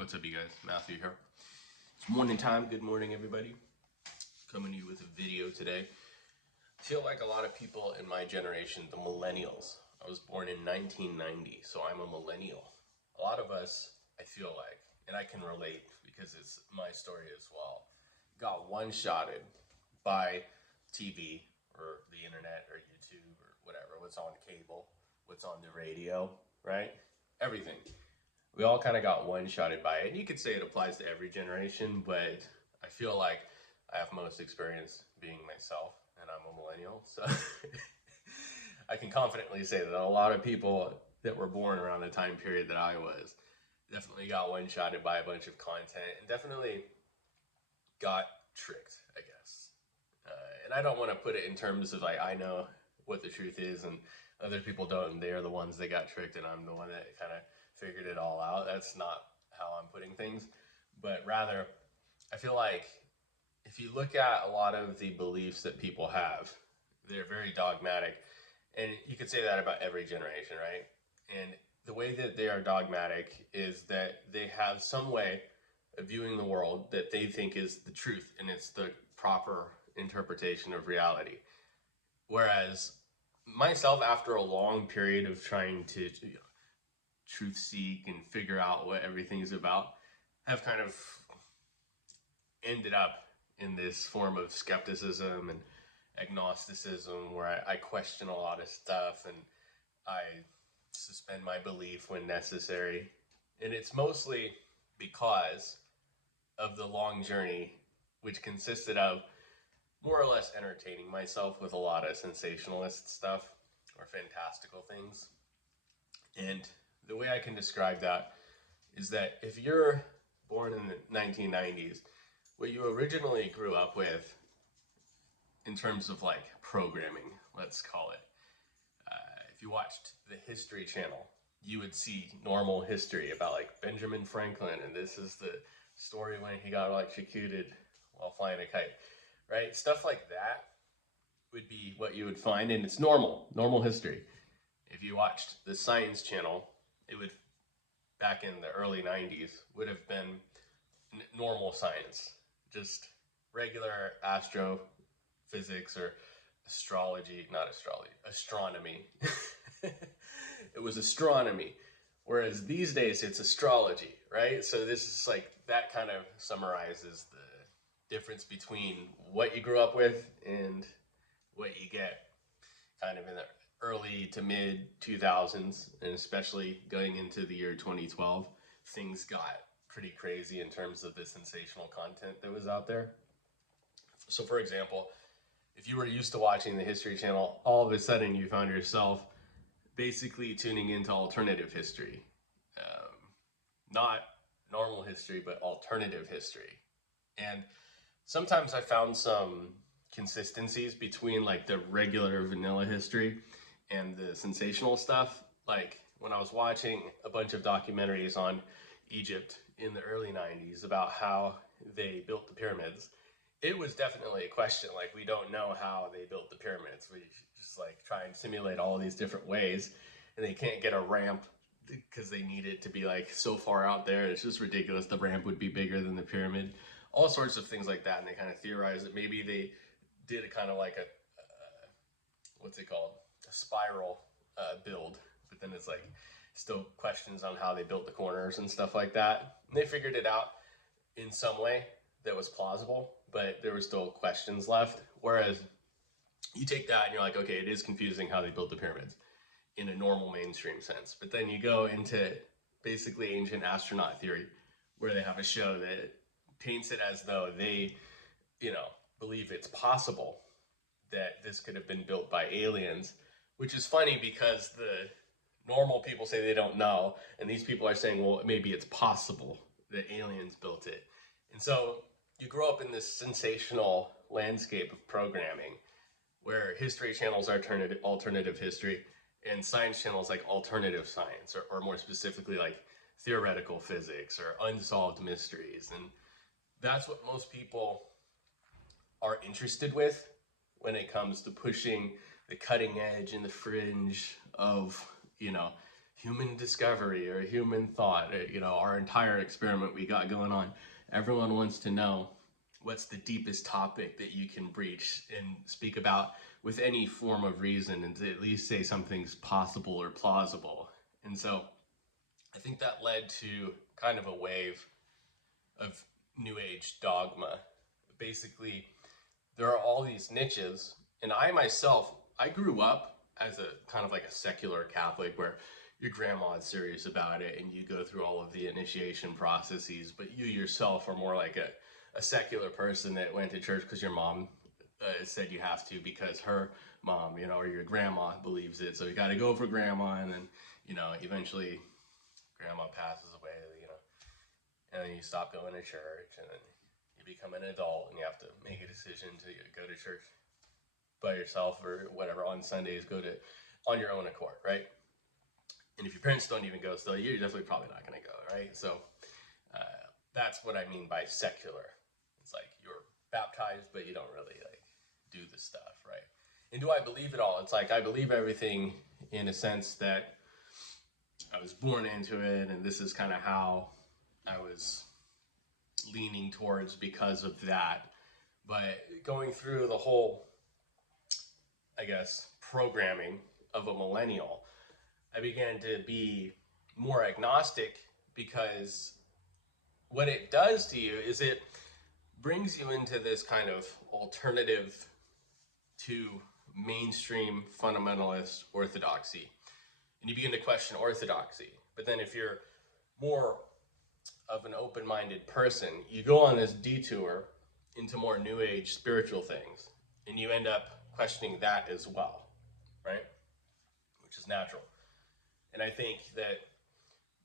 What's up, you guys? Matthew here. It's morning time. Good morning, everybody. Coming to you with a video today. I feel like a lot of people in my generation, the Millennials. I was born in 1990, so I'm a millennial. A lot of us, I feel like, and I can relate because it's my story as well, got one-shotted by TV or the internet or YouTube or whatever, what's on cable, what's on the radio, right? Everything. We all kind of got one-shotted by it. And you could say it applies to every generation, but I feel like I have most experience being myself, and I'm a millennial. So I can confidently say that a lot of people that were born around the time period that I was definitely got one-shotted by a bunch of content and definitely got tricked, I guess. And I don't want to put it in terms of like, I know what the truth is and other people don't, and they're the ones that got tricked and I'm the one that kind of figured it all out. That's not how I'm putting things, but rather I feel like if you look at a lot of the beliefs that people have, they're very dogmatic, and you could say that about every generation, right? And the way that they are dogmatic is that they have some way of viewing the world that they think is the truth and it's the proper interpretation of reality. Whereas myself, after a long period of trying to truth seek and figure out what everything's about, have kind of ended up in this form of skepticism and agnosticism where I question a lot of stuff and I suspend my belief when necessary. And it's mostly because of the long journey, which consisted of more or less entertaining myself with a lot of sensationalist stuff or fantastical things. And the way I can describe that is that if you're born in the 1990s, what you originally grew up with in terms of like programming, let's call it, if you watched the History Channel, you would see normal history about like Benjamin Franklin, and this is the story when he got electrocuted while flying a kite, right? Stuff like that would be what you would find, and it's normal history. If you watched the Science Channel, it would, back in the early 90s, would have been normal science, just regular astrophysics or astronomy. It was astronomy, whereas these days it's astrology, right? So this is like, that kind of summarizes the difference between what you grew up with and what you get kind of in the early to mid 2000s, and especially going into the year 2012, things got pretty crazy in terms of the sensational content that was out there. So for example, if you were used to watching the History Channel, all of a sudden you found yourself basically tuning into alternative history. Not normal history, but alternative history. And sometimes I found some consistencies between like the regular vanilla history and the sensational stuff. Like when I was watching a bunch of documentaries on Egypt in the early 90s about how they built the pyramids, it was definitely a question. Like, we don't know how they built the pyramids. We just like try and simulate all these different ways, and they can't get a ramp because they need it to be like so far out there. It's just ridiculous. The ramp would be bigger than the pyramid. All sorts of things like that. And they kind of theorize that maybe they did a kind of like a, what's it called? A spiral build, but then it's like still questions on how they built the corners and stuff like that. And they figured it out in some way that was plausible, but there were still questions left. Whereas you take that and you're like, okay, it is confusing how they built the pyramids in a normal mainstream sense. But then you go into basically ancient astronaut theory, where they have a show that paints it as though they, believe it's possible that this could have been built by aliens, which is funny because the normal people say they don't know, and these people are saying, well, maybe it's possible that aliens built it. And so you grow up in this sensational landscape of programming where History Channel's alternative history and Science Channel's like alternative science, or more specifically like theoretical physics or unsolved mysteries. And that's what most people are interested with when it comes to pushing the cutting edge and the fringe of, human discovery or human thought, you know, our entire experiment we got going on. Everyone wants to know what's the deepest topic that you can breach and speak about with any form of reason, and to at least say something's possible or plausible. And so I think that led to kind of a wave of New Age dogma. Basically, there are all these niches, and I myself, I grew up as a kind of like a secular Catholic where your grandma's serious about it and you go through all of the initiation processes, but you yourself are more like a secular person that went to church because your mom said you have to, because her mom, you know, or your grandma believes it. So you got to go for grandma, and then, you know, eventually grandma passes away, you know, and then you stop going to church, and then you become an adult and you have to make a decision to go to church by yourself or whatever on Sundays, go to on your own accord, right? And if your parents don't even go still, you're definitely probably not going to go, right? So that's what I mean by secular. It's like you're baptized, but you don't really like do the stuff, right? And do I believe it all? It's like I believe everything in a sense that I was born into it, and this is kind of how I was leaning towards because of that. But going through the whole, I guess, programming of a millennial, I began to be more agnostic, because what it does to you is it brings you into this kind of alternative to mainstream fundamentalist orthodoxy. And you begin to question orthodoxy. But then if you're more of an open-minded person, you go on this detour into more New Age spiritual things, and you end up questioning that as well, right? Which is natural. And I think that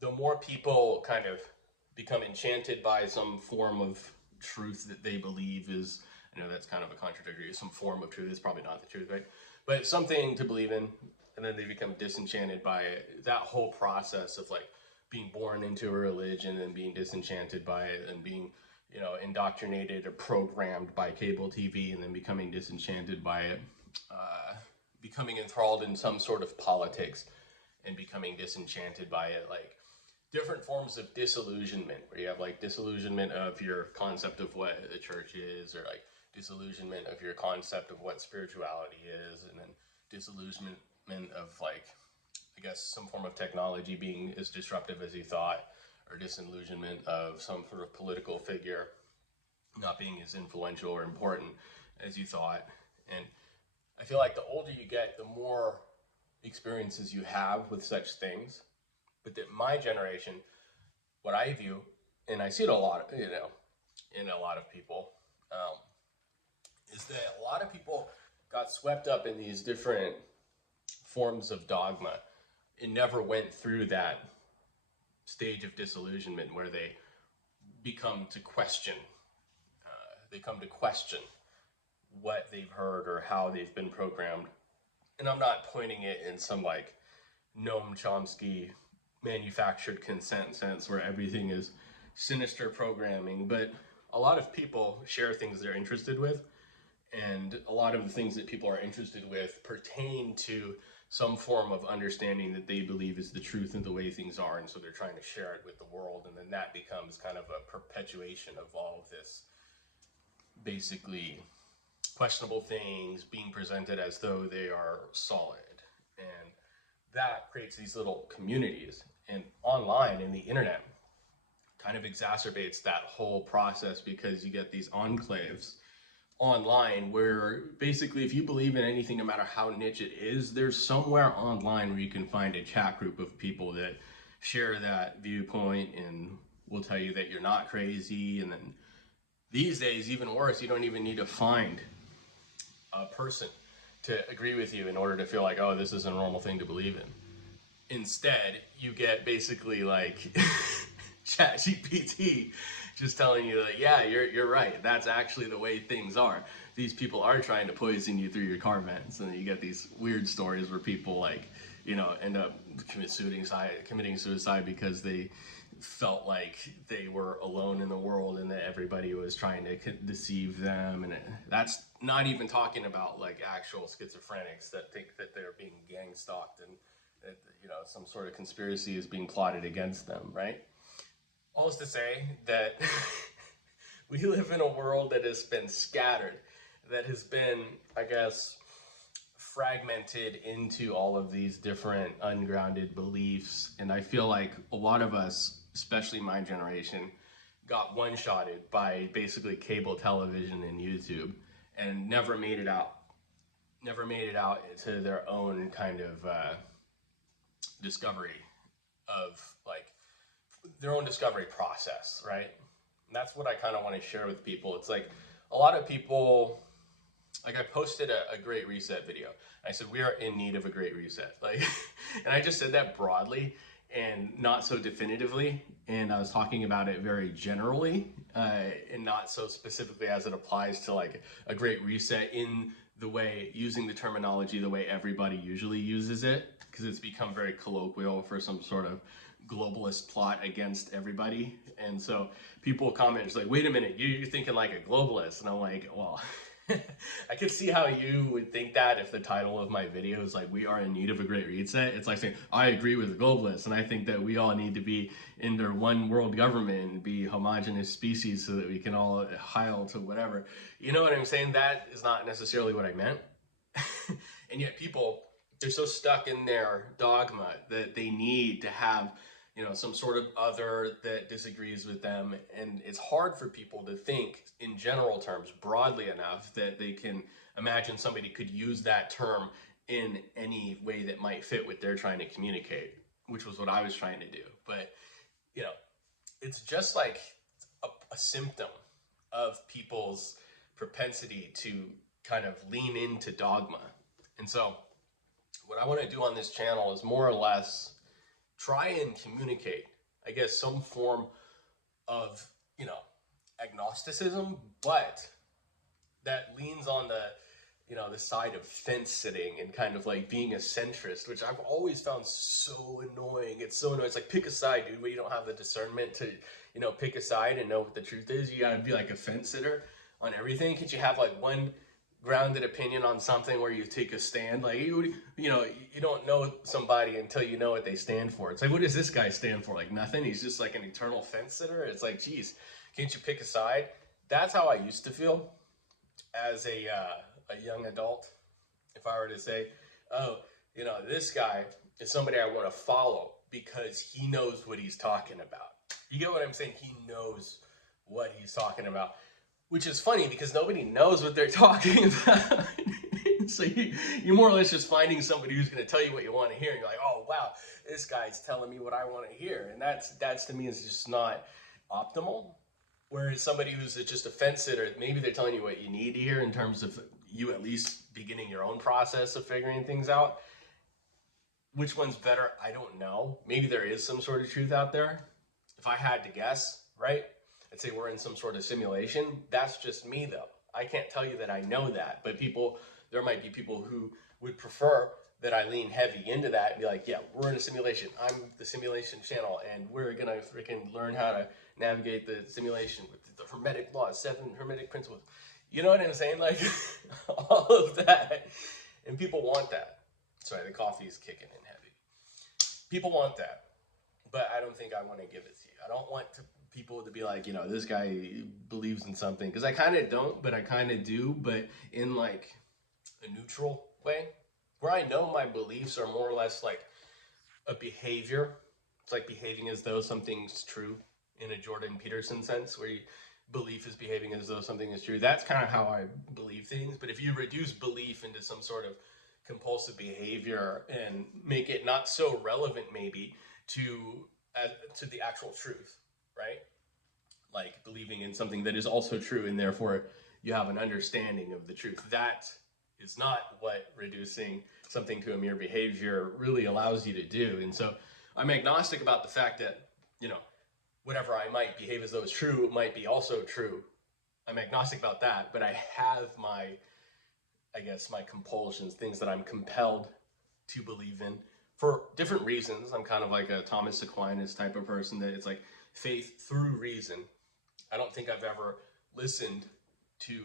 the more people kind of become enchanted by some form of truth that they believe is, I know that's kind of a contradictory, some form of truth is probably not the truth, right? But something to believe in, and then they become disenchanted by it. That whole process of like being born into a religion and being disenchanted by it, and being, you know, indoctrinated or programmed by cable TV, and then becoming disenchanted by it, becoming enthralled in some sort of politics and becoming disenchanted by it, like different forms of disillusionment, where you have like disillusionment of your concept of what the church is, or like disillusionment of your concept of what spirituality is, and then disillusionment of like, I guess, some form of technology being as disruptive as you thought, or disillusionment of some sort of political figure not being as influential or important as you thought. And I feel like the older you get, the more experiences you have with such things. But that my generation, what I view, and I see it a lot, you know, in a lot of people, is that a lot of people got swept up in these different forms of dogma and never went through that stage of disillusionment where they become to question. They come to question what they've heard or how they've been programmed. And I'm not pointing it in some like Noam Chomsky manufactured consent sense where everything is sinister programming, but a lot of people share things they're interested with, and a lot of the things that people are interested with pertain to some form of understanding that they believe is the truth and the way things are, and so they're trying to share it with the world, and then that becomes kind of a perpetuation of all of this basically questionable things being presented as though they are solid. And that creates these little communities, and online and the internet kind of exacerbates that whole process, because you get these enclaves online where basically if you believe in anything, no matter how niche it is, there's somewhere online where you can find a chat group of people that share that viewpoint and will tell you that you're not crazy. And then these days, even worse, you don't even need to find a person to agree with you in order to feel like, oh, this is a normal thing to believe in. Instead, you get basically like ChatGPT just telling you that, yeah, you're right. That's actually the way things are. These people are trying to poison you through your car vents, and you get these weird stories where people like, you know, end up committing suicide because they felt like they were alone in the world and that everybody was trying to deceive them. And that's not even talking about like actual schizophrenics that think that they're being gang stalked and that, you know, some sort of conspiracy is being plotted against them, right? All is to say that we live in a world that has been scattered, that has been, I guess, fragmented into all of these different ungrounded beliefs. And I feel like a lot of us, especially my generation, got one-shotted by basically cable television and YouTube and never made it out to their own kind of discovery of like their own discovery process, right? And that's what I kind of want to share with people. It's like a lot of people, like I posted a great reset video. I said, we are in need of a great reset. Like, and I just said that broadly and not so definitively. And I was talking about it very generally and not so specifically as it applies to like a great reset in the way, using the terminology the way everybody usually uses it, because it's become very colloquial for some sort of globalist plot against everybody. And so people comment, it's like, wait a minute, you're thinking like a globalist. And I'm like, well, I could see how you would think that if the title of my video is like, we are in need of a great reset. It's like saying, I agree with the globalists, and I think that we all need to be under one world government and be homogenous species so that we can all heil to whatever. You know what I'm saying? That is not necessarily what I meant. And yet people, they're so stuck in their dogma that they need to have, you know, some sort of other that disagrees with them. And it's hard for people to think in general terms broadly enough that they can imagine somebody could use that term in any way that might fit what they're trying to communicate, which was what I was trying to do. But, you know, it's just like a symptom of people's propensity to kind of lean into dogma. And so what I want to do on this channel is more or less try and communicate, I guess, some form of, you know, agnosticism, but that leans on the, you know, the side of fence sitting and kind of like being a centrist, which I've always found so annoying. It's so annoying. It's like, pick a side, dude, but you don't have the discernment to, you know, pick a side and know what the truth is. You gotta be like a fence sitter on everything. Can't you have like one grounded opinion on something where you take a stand? Like, you know, you don't know somebody until you know what they stand for. It's like, what does this guy stand for? Like nothing. He's just like an eternal fence sitter. It's like, geez, can't you pick a side? That's how I used to feel as a young adult. If I were to say, oh, you know, this guy is somebody I want to follow because he knows what he's talking about. You get what I'm saying? He knows what he's talking about. Which is funny because nobody knows what they're talking about. So you're more or less just finding somebody who's going to tell you what you want to hear. And you're like, oh, wow, this guy's telling me what I want to hear. And that's to me is just not optimal. Whereas somebody who's just a fence sitter, maybe they're telling you what you need to hear in terms of you at least beginning your own process of figuring things out. Which one's better? I don't know. Maybe there is some sort of truth out there. If I had to guess, right? I'd say we're in some sort of simulation. That's just me though. I can't tell you that I know that, but there might be people who would prefer that I lean heavy into that and be like, yeah, we're in a simulation. I'm the simulation channel and we're gonna freaking learn how to navigate the simulation with the hermetic laws, 7 hermetic principles. You know what I'm saying? Like all of that. And people want that. Sorry, the coffee is kicking in heavy. People want that, but I don't think I want to give it to you. I don't want people to be like, you know, this guy believes in something, because I kind of don't, but I kind of do, but in like a neutral way, where I know my beliefs are more or less like a behavior. It's like behaving as though something's true in a Jordan Peterson sense, where belief is behaving as though something is true. That's kind of how I believe things. But if you reduce belief into some sort of compulsive behavior and make it not so relevant maybe to the actual truth, right? Like believing in something that is also true and therefore you have an understanding of the truth. That is not what reducing something to a mere behavior really allows you to do. And so I'm agnostic about the fact that, you know, whatever I might behave as though it's true might be also true. I'm agnostic about that, but I have my, I guess, my compulsions, things that I'm compelled to believe in for different reasons. I'm kind of like a Thomas Aquinas type of person, that it's like faith through reason. I don't think I've ever listened to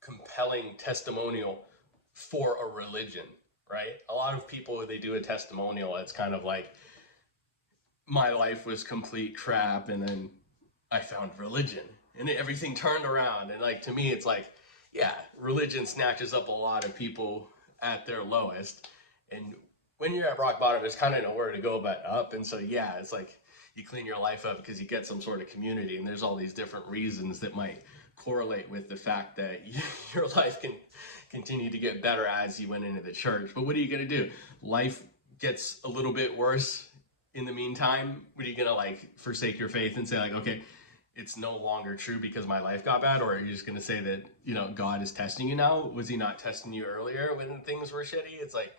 compelling testimonial for a religion, right? A lot of people, they do a testimonial, it's kind of like, my life was complete crap, and then I found religion, and everything turned around. And like, to me, it's like, yeah, religion snatches up a lot of people at their lowest, and when you're at rock bottom, there's kind of nowhere to go but up. And so, yeah, it's like you clean your life up because you get some sort of community, and there's all these different reasons that might correlate with the fact that your life can continue to get better as you went into the church. But what are you going to do? Life gets a little bit worse in the meantime. What are you going to like forsake your faith and say like, okay, it's no longer true because my life got bad? Or are you just going to say that, you know, God is testing you now? Was he not testing you earlier when things were shitty? It's like,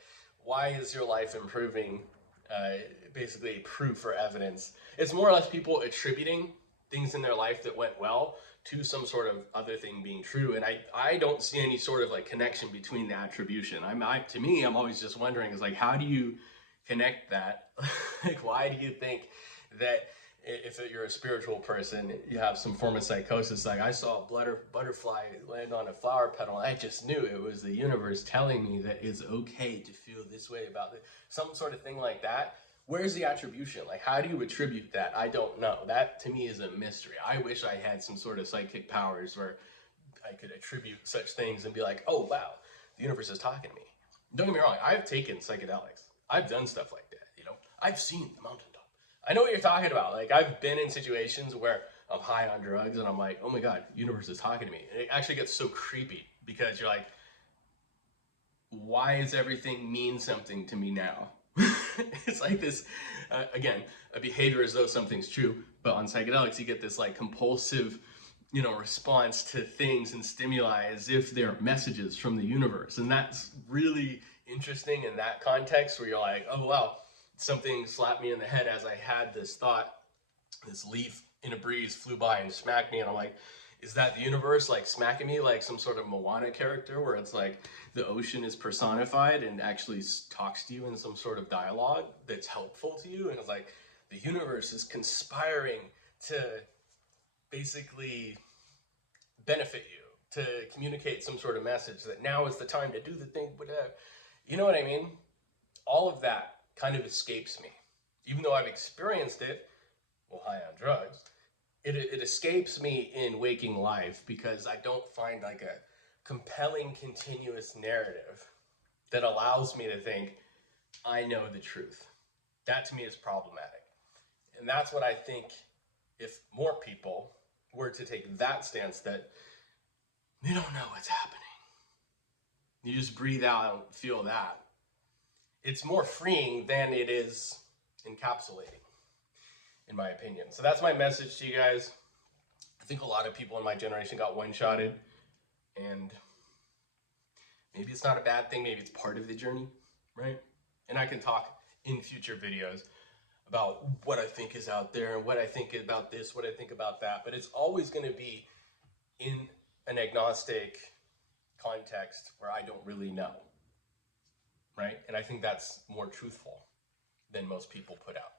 why is your life improving? Basically proof or evidence. It's more or less people attributing things in their life that went well to some sort of other thing being true. And I don't see any sort of like connection between the attribution. To me, I'm always just wondering is like, how do you connect that? Like, why do you think that if you're a spiritual person, you have some form of psychosis? Like, I saw a butterfly land on a flower petal, and I just knew it was the universe telling me that it's okay to feel this way about it. Some sort of thing like that. Where's the attribution? Like, how do you attribute that? I don't know. That to me is a mystery. I wish I had some sort of psychic powers where I could attribute such things and be like, oh wow, the universe is talking to me. Don't get me wrong, I've taken psychedelics. I've done stuff like that, you know? I've seen the mountaintop. I know what you're talking about. Like, I've been in situations where I'm high on drugs and I'm like, oh my God, the universe is talking to me. And it actually gets so creepy because you're like, why does everything mean something to me now? It's like this, again, a behavior as though something's true, but on psychedelics, you get this like compulsive, you know, response to things and stimuli as if they're messages from the universe. And that's really interesting in that context where you're like, oh wow, something slapped me in the head as I had this thought. This leaf in a breeze flew by and smacked me, and I'm like, is that the universe like smacking me like some sort of Moana character where it's like the ocean is personified and actually talks to you in some sort of dialogue that's helpful to you? And it's like the universe is conspiring to basically benefit you, to communicate some sort of message that now is the time to do the thing, whatever. You know what I mean? All of that kind of escapes me. Even though I've experienced it, well, high on drugs, it escapes me in waking life because I don't find like a compelling continuous narrative that allows me to think I know the truth. That to me is problematic. And that's what I think, if more people were to take that stance, that they don't know what's happening. You just breathe out and feel that. It's more freeing than it is encapsulating, in my opinion. So that's my message to you guys. I think a lot of people in my generation got one-shotted, and maybe it's not a bad thing. Maybe it's part of the journey, right? And I can talk in future videos about what I think is out there and what I think about this, what I think about that. But it's always going to be in an agnostic context where I don't really know, right? And I think that's more truthful than most people put out.